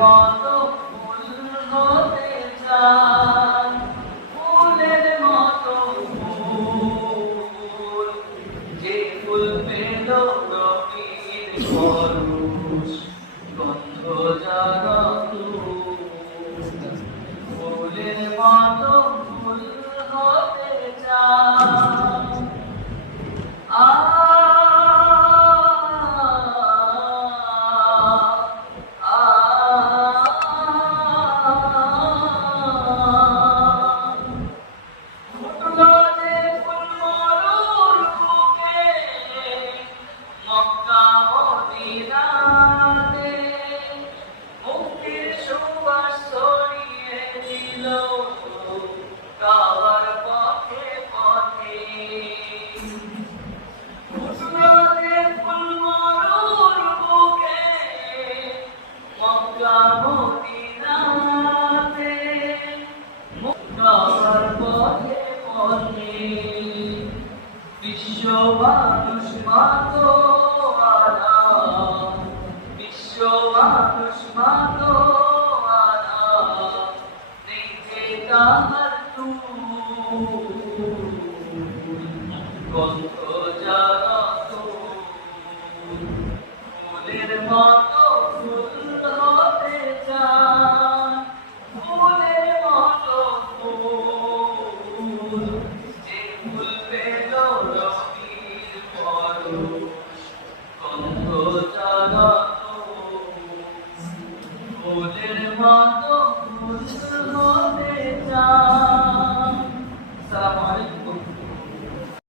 মতো ফুল হতে চায়, ফুলের মতো ফুল, যে ফুল পেল নবীর পরশ, গন্ধ জাগা ফুলের মতো ফুল হতে চায়। মক্কা মদিনাতে মুক্তির সুবাস ছড়িয়ে দিল কাবার পথে পথে। ফুটলো ফুল মরুর বুকে মক্কা